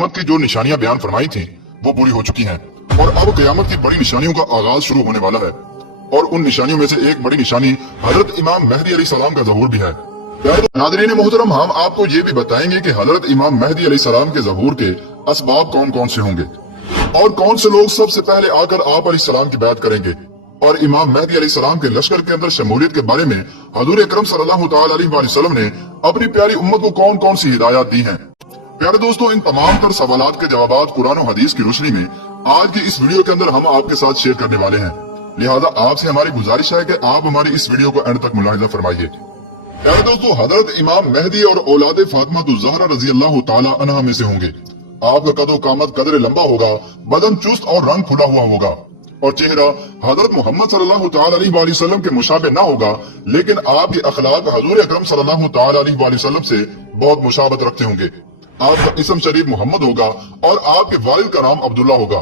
हुकूमत की जो निशानियां बयान फरमाई थी वो पूरी हो चुकी हैं और अब क़यामत की बड़ी निशानियों का आगाज शुरू होने वाला है। और उन निशानियों में से एक बड़ी निशानी हजरत इमाम मेहदी अलैहिस्सलाम का ज़हूर भी है। नाज़रीन मोहतरम, हम आपको ये भी बताएंगे कि हजरत इमाम मेहदी अलैहिस्सलाम के ज़हूर के असबाब कौन कौन से होंगे और कौन से लोग सबसे पहले आकर आप अलैहिस्सलाम की बात करेंगे और इमाम मेहदी अलैहिस्सलाम के लश्कर के अंदर शमूलियत के बारे में हजूर अकरम सल्लल्लाहु तआला अलैहि वसल्लम ने अपनी प्यारी उम्मत को कौन कौन सी हिदायत दी हैं। प्यारे दोस्तों, इन तमाम तर सवालात के जवाब कुरान और हदीस की रोशनी में आज की इस वीडियो के अंदर हम आपके साथ शेयर करने वाले हैं। लिहाजा आपसे हमारी गुजारिश है कि आप हमारी इस वीडियो को एंड तक मुलाहिजा फरमाइए। प्यारे दोस्तों, हजरत इमाम मेहदी और औलाद फातिमा ज़हरा रजी अल्लाह तआला अन्हा में से होंगे। आपका कदो कामत कदर लंबा होगा, बदन चुस्त और रंग खुला हुआ होगा और चेहरा हजरत मोहम्मद सल्लल्लाहु तआला अलैहि वसल्लम के मुशाबे ना होगा, लेकिन आपके अखलाक हजूर अकरम सल्लल्लाहु तआला अलैहि वसल्लम से बहुत मुशाबत रखते होंगे। आपका इसम शरीफ मोहम्मद होगा और आपके वालिद का नाम अब्दुल्ला होगा।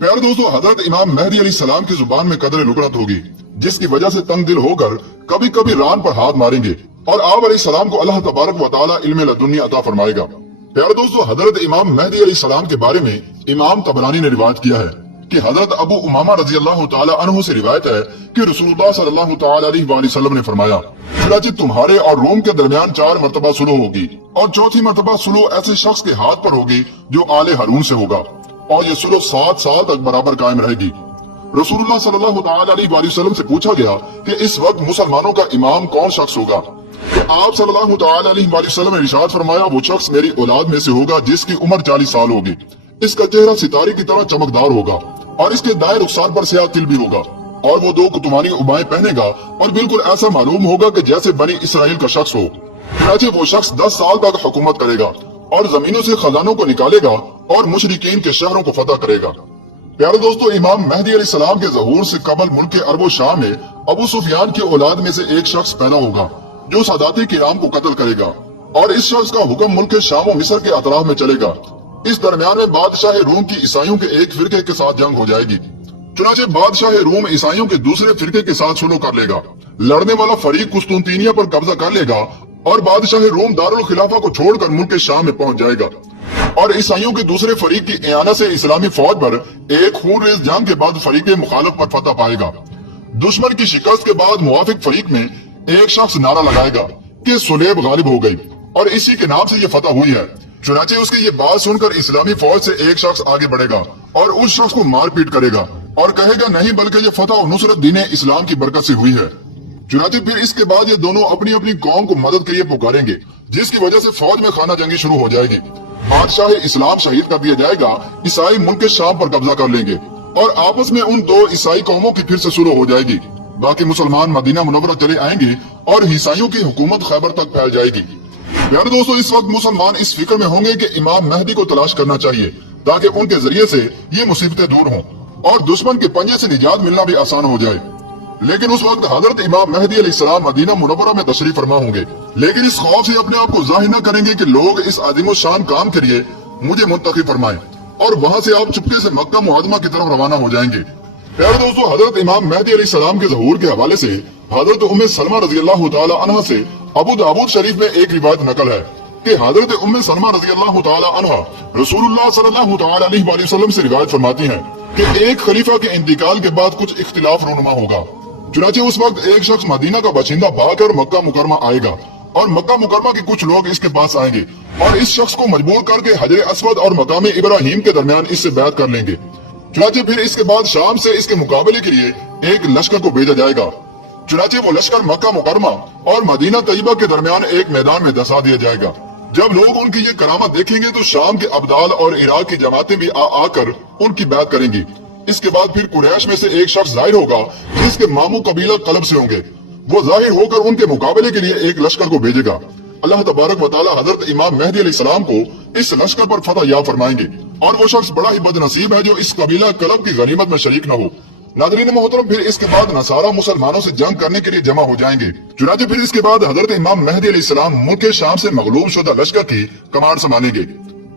प्यारे दोस्तों, हजरत इमाम मेहदी अलैहिस्सलाम की जुबान में कदर लुकनत होगी, जिसकी वजह से तंग दिल होकर कभी कभी रान पर हाथ मारेंगे और आप अलैहिस्सलाम को अल्लाह तबारक व तआला इल्म लदुन्नी अता फरमाएगा। प्यारे दोस्तों, हजरत इमाम मेहदी अलैहिस्सलाम के बारे में इमाम तबरानी ने रिवायत किया है कि हजरत अबू उमामा रजी अल्लाह तआला अन्हु से रिवायत है कि रसूलुल्लाह सल्लल्लाहु तआला अलैहि वसल्लम ने फरमाया, चुनांचे तुम्हारे और रोम के दरमियान 4 मरतबा सुलह होगी और चौथी मरतबा सुलह ऐसे शख्स के हाथ पर होगी जो आले हारून से होगा और ये सुलह 7 साल तक बराबर कायम रहेगी। रसूलुल्लाह सल्लल्लाहु तआला अलैहि वसल्लम से पूछा गया कि इस वक्त मुसलमानों का इमाम कौन शख्स होगा। तो आप सल्लल्लाहु तआला अलैहि वसल्लम ने इरशाद फरमाया, वो शख्स मेरी औलाद में से होगा जिसकी उम्र 40 साल होगी। इसका चेहरा सितारे की तरह चमकदार होगा और इसके दाएं रुखसार पर स्याह तिल भी होगा और वो 2 कुतुमानी उबाएं पहनेगा और बिल्कुल ऐसा मालूम होगा कि जैसे बनी इसराइल का शख्स हो। चुनांचे वो शख्स 10 साल तक हुकूमत करेगा और जमीनों से खजानों को निकालेगा और मुशरिकीन के शहरों को फतह करेगा। प्यारे दोस्तों, इमाम मेहदी अलैहिस्सलाम के ज़हूर से कबल मुल्क के अरबो शाम में अबू सुफियान की औलाद में से एक शख्स पैदा होगा जो सादाते किराम को कत्ल करेगा और इस शख्स का हुक्म मुल्क के शाम और मिस्र के अतराफ में चलेगा। इस दरमियान में बादशाह रूम की ईसाइयों के एक फिरके के साथ जंग हो जाएगी। चुनांचे बादशाह रूम ईसाइयों के दूसरे फिरके के साथ सुलह कर लेगा। लड़ने वाला फरीक कुस्तुनतीनिया पर कब्जा कर लेगा और बादशाह रूम दारुल खिलाफा को छोड़कर मुल्क के शाम में पहुंच जाएगा और ईसाइयों के दूसरे फरीक की इयाना से इस्लामी फौज पर एक खूनरेज जंग के बाद फरीक मुखालिफ पर फतह पाएगा। दुश्मन की शिकस्त के बाद मुवाफिक फरीक में एक शख्स नारा लगाएगा कि सुलेब गालिब हो गई और इसी के नाम से ये फतह हुई है। चुनांचे उसकी ये बात सुनकर इस्लामी फौज से एक शख्स आगे बढ़ेगा और उस शख्स को मार पीट करेगा और कहेगा नहीं, बल्कि ये फतह और नुसरत दीन इस्लाम की बरकत से हुई है। चुनांचे फिर इसके बाद ये दोनों अपनी अपनी कौम को मदद के लिए पुकारेंगे, जिसकी वजह से फौज में खाना जंगी शुरू हो जाएगी। बादशाह इस्लाम शहीद कर दिया जाएगा, ईसाई मुल्क के शाम पर कब्जा कर लेंगे और आपस में उन 2 ईसाई कौमों की फिर से सुलह हो जाएगी। बाकी मुसलमान मदीना मुनव्वरा चले आएंगे और ईसाइयों की हुकूमत खैबर तक फैल जाएगी। प्यारे दोस्तों, इस वक्त मुसलमान इस फिक्र में होंगे कि इमाम मेहदी को तलाश करना चाहिए ताकि उनके जरिए से ये मुसीबतें दूर हों और दुश्मन के पंजे से निजात मिलना भी आसान हो जाए। लेकिन उस वक्त हजरत इमाम मेहदी अलैहिस्सलाम मदीना मुनव्वरा में तशरीफ फरमा होंगे, लेकिन इस खौफ से अपने आप को जाहिर न करेंगे कि लोग इस अजीम शान काम के लिए मुझे मुंतखब फरमाएं और वहाँ से आप चुपके से मक्का मुआदमा की तरफ रवाना हो जाएंगे। प्यारे दोस्तों, हजरत इमाम मेहदी अलैहिस्सलाम के ज़हूर के हवाले से हजरत उम्मे सलमा रजी अल्लाह तआला अन्हा से अबू दाऊद शरीफ में एक रिवायत नकल है कि हजरत उम्मे सलमा रजी अल्लाह तआला अन्हा रसूलुल्लाह सल्लल्लाहु तआला अलैहि वसल्लम से रिवायत फरमाती हैं कि एक खलीफा के इंतकाल के बाद कुछ इख्तिलाफ रूनुमा होगा। चुनांचे उस वक्त एक शख्स मदीना का बाशिंदा भागकर मक्का मुकरमा आएगा और मक्का मुकरमा के कुछ लोग इसके पास आएंगे और इस शख्स को मजबूर करके हजर अस्वद और मकाम इब्राहिम के दरमियान इससे बैत कर लेंगे। चुनांचे फिर इसके बाद शाम से इसके मुकाबले के लिए एक लश्कर को भेजा जाएगा। चुनांचे वो लश्कर मक्का मुकरमा और मदीना तैयबा के दरमियान एक मैदान में दसा दिया जाएगा। जब लोग उनकी ये करामत देखेंगे तो शाम के अब्दाल और इराक की जमातें भी आकर उनकी बैत करेंगी। इसके बाद फिर कुरैश में से एक शख्स जाहिर होगा जिसके मामू कबीला कलब से होंगे। वो जाहिर होकर उनके मुकाबले के लिए एक लश्कर को भेजेगा। अल्लाह तबारक व तआला हजरत इमाम मेहदी अलैहिस्सलाम को इस लश्कर पर फतह याब फरमाएंगे और वो शख्स बड़ा ही बदनसीब है जो इस कबीला कलब की गनीमत में शरीक न हो। नाज़रीन मोहतरम, फिर इसके बाद नसारा मुसलमानों से जंग करने के लिए जमा हो जाएंगे। चुनांचे फिर इसके बाद हजरत इमाम मेहदी अलैहिस्सलाम मुल्क के शाम से मगलूब शुदा लश्कर की कमांड संभालेंगे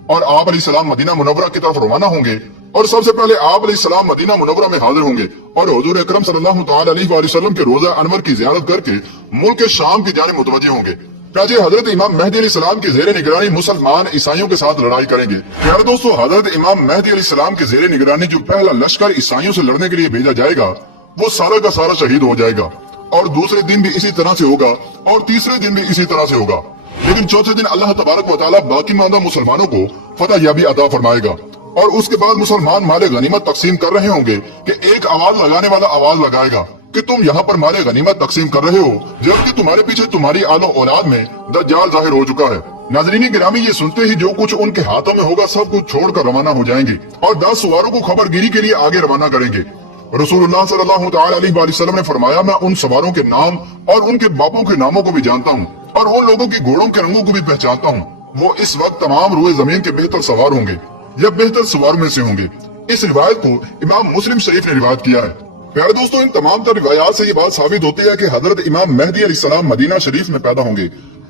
और आप अलैहिस्सलाम मदीना मुनव्वरा की तरफ रवाना होंगे और सबसे पहले आप अलैहिस्सलाम मदीना मुनव्वरा में हाजिर होंगे और हुजूर अकरम सल्लल्लाहु तआला अलैहि वसल्लम के रोजा अनवर की ज़ियारत करके मुल्क के शाम की जानिब मुतवज्जे होंगे। चुनांचे हजरत इमाम मेहदी अलैहिस्सलाम की ज़ेरे निगरानी मुसलमान ईसाइयों के साथ लड़ाई करेंगे। प्यारे दोस्तों, हजरत इमाम मेहदी अलैहिस्सलाम की ज़ेरे निगरानी जो पहला लश्कर ईसाइयों से लड़ने के लिए भेजा जाएगा वो सारा का सारा शहीद हो जाएगा, और दूसरे दिन भी इसी तरह से होगा, और तीसरे दिन भी इसी तरह से होगा। लेकिन चौथे दिन अल्लाह तबारक व तआला बाकी मानदा मुसलमानों को फतह याबी अता फरमाएगा, और उसके बाद मुसलमान माले गनीमत तकसीम कर रहे होंगे कि एक आवाज लगाने वाला आवाज लगाएगा कि तुम यहाँ पर माले गनीमत तकसीम कर रहे हो, जबकि तुम्हारे पीछे तुम्हारी आलो औलाद में दज्जाल जाहिर हो चुका है। नाज़रीन गिरामी, ये सुनते ही जो कुछ उनके हाथों में होगा सब कुछ छोड़कर रवाना हो जाएंगे और 10 सवारों को खबरगिरी के लिए आगे रवाना करेंगे। रसूलुल्लाह सल्लल्लाहु तआला अलैहि वसल्लम ने फरमाया, मैं उन सवारों के नाम और उनके बापों के नामों को भी जानता हूँ, और उन लोगों की घोड़ों के रंगों को भी पहचानता हूँ। वो इस वक्त तमाम रुए जमीन के बेहतर सवार होंगे या बेहतर सवार में से होंगे। इस रिवायत को इमाम मुस्लिम शरीफ ने रिवायत किया है। प्यारे दोस्तों, इन तमाम तर रिवायात से ये बात साबित होती है कि हजरत इमाम मेहदी अलैहिस्सलाम मदीना शरीफ में पैदा होंगे,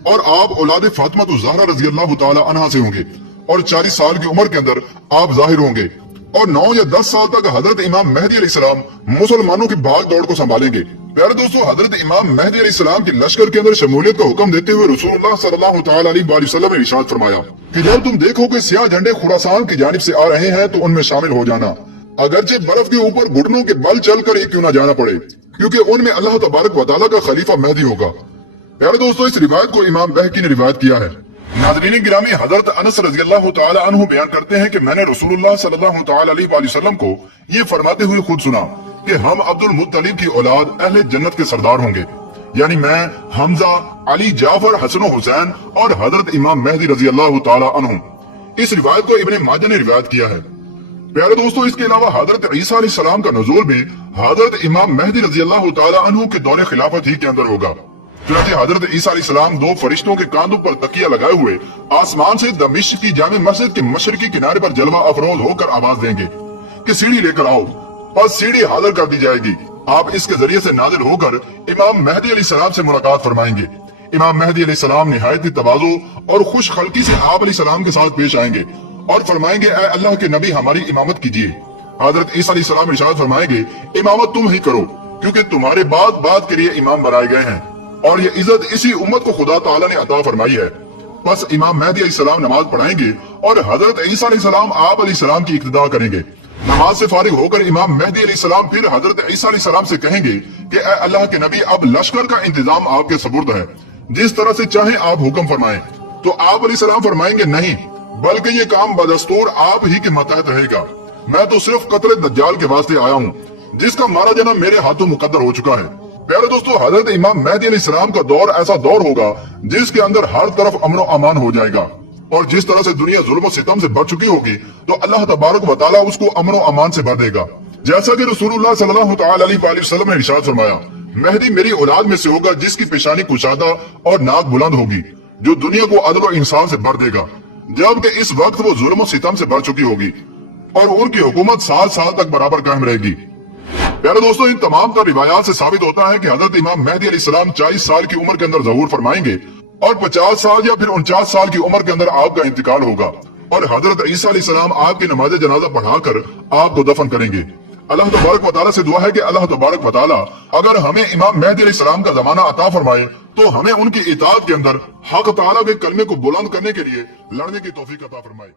और आप औलाद फातिमा ज़हरा रज़ी अल्लाह तआला अन्हा से होंगे, और 40 साल की उम्र के अंदर आप जाहिर होंगे, और 9 या 10 साल तक हजरत इमाम मेहदी अलैहिस्सलाम मुसलमानों की भाग दौड़ को संभालेंगे। प्यारे दोस्तों, हजरत इमाम मेहदी अलैहिस्सलाम की लश्कर के अंदर शमूलियत का हुक्म देते हुए रसूलुल्लाह सल्लल्लाहु तआला अलैहि वसल्लम ने इरशाद फरमाया कि जब तुम देखो कि सियाह झंडे खुरासान की जानिब से आ रहे हैं तो उनमें शामिल हो जाना, अगरचे बर्फ के ऊपर घुटनों के बल चलकर ही क्यों ना जाना पड़े, क्योंकि उनमें अल्लाह तबारक व तआला का खलीफा मेहदी होगा। प्यारे दोस्तों, इस रिवायत को इमाम बहकी ने रिवायत किया है। नाज़रीन गिरामी, हजरत अनस रज़ी अल्लाह तआला अन्हु बयान करते हैं कि मैंने रसूलुल्लाह सल्लल्लाहु तआला अलैहि वसल्लम को ये फरमाते हुए खुद सुना कि हम अब्दुल मुत्तलिब की औलाद अहले जन्नत के सरदार होंगे, यानी मैं, हमजा, अली, जाफर, हसन हुसैन और हजरत इमाम मेहदी रज़ी अल्लाह तआला अन्हु। इस रिवायत को इब्ने माजा ने रिवायत किया है। प्यारे दोस्तों, इसके अलावा हजरत ईसा अलैहिस्सलाम का नुज़ूल भी हजरत इमाम मेहदी रज़ी अल्लाह तआला अन्हु के दौरे खिलाफत ही के अंदर होगा। चुनांचे हजरत ईसा अलैहिस्सलाम 2 फरिश्तों के कांधों पर तकिया लगाए हुए आसमान से दमिश्क की जामे मस्जिद के मशरकी किनारे पर जलवा अफरोज होकर आवाज देंगे कि सीढ़ी लेकर आओ, बस सीढ़ी हाजिर कर दी जाएगी। आप इसके जरिए से नाजिल होकर इमाम मेहदी अलैहिस्सलाम से मुलाकात फरमाएंगे। इमाम मेहदी अलैहिस्सलाम निहायत तवाज़ु और खुश खल्की से आप अलैहिस्सलाम के साथ पेश आएंगे और फरमाएंगे, ऐ अल्लाह के नबी, हमारी इमामत कीजिए। हजरत ईसा अलैहिस्सलाम इरशाद फरमाएंगे, इमामत तुम ही करो, क्योंकि तुम्हारे बाद के लिए इमाम बनाए गए हैं, और ये इज्जत इसी उम्मत को खुदा ताला ने अता फरमाई है। बस इमाम मेहदी अलैहिस्सलाम नमाज पढ़ाएंगे और हजरत ईसा अलैहिस्सलाम आप अलैहिस्सलाम की इक्तिदा करेंगे। नमाज से फारिग होकर इमाम मेहदी अलैहिस्सलाम फिर हजरत ईसा अलैहिस्सलाम से कहेंगे कि ऐ अल्लाह के नबी, अब लश्कर का इंतजाम आपके सुपुर्द है, जिस तरह से चाहे आप हुक्म फरमाएं। तो आप अलैहिस्सलाम फरमाएंगे, नहीं, बल्कि ये काम बदस्तूर आप ही के मतहत रहेगा। मैं तो सिर्फ कत्ल दज्जाल के वास्ते आया हूँ, जिसका मारा जाना मेरे हाथों मुकद्दर हो चुका है। प्यारे दोस्तों, हजरत इमाम मेहदी अलैहिस्सलाम का दौर ऐसा दौर होगा जिसके अंदर हर तरफ अमन व अमान हो जाएगा, और जिस तरह से दुनिया जुल्म और सितम से भर चुकी होगी तो अल्लाह तबारक व तआला उसको अमन व अमान से भर देगा। जैसा कि रसूलुल्लाह सल्लल्लाहु तआला अलैहि वसल्लम ने इरशाद फरमाया, मेहदी मेरी औलाद में से होगा जिसकी पेशानी कुशादा और नाक बुलंद होगी, जो दुनिया को अदल और इंसाफ से भर देगा, जबकि इस वक्त वो जुल्म और सितम से भर चुकी होगी और उनकी हुकूमत 7 साल तक बराबर कायम रहेगी। प्यारे दोस्तों, इन तमाम तर रिवायात से साबित होता है कि हजरत इमाम मेहदी अलैहिस्सलाम 40 साल की उम्र के अंदर ज़हूर फरमाएंगे और 50 साल या फिर 49 साल की उम्र के अंदर आपका इंतकाल होगा, और हजरत ईसा अलैहिस्सलाम आपकी नमाज जनाजा पढ़ाकर आपको दफन करेंगे। अल्लाह तबारक व तआला से दुआ है कि अल्लाह तबारक व तआला अगर हमें इमाम मेहदी अलैहिस्सलाम का जमाना अता फरमाए तो हमें उनकी इताअत के अंदर हक तआला के कलमे को बुलंद करने के लिए लड़ने की तौफीक अता फरमाए।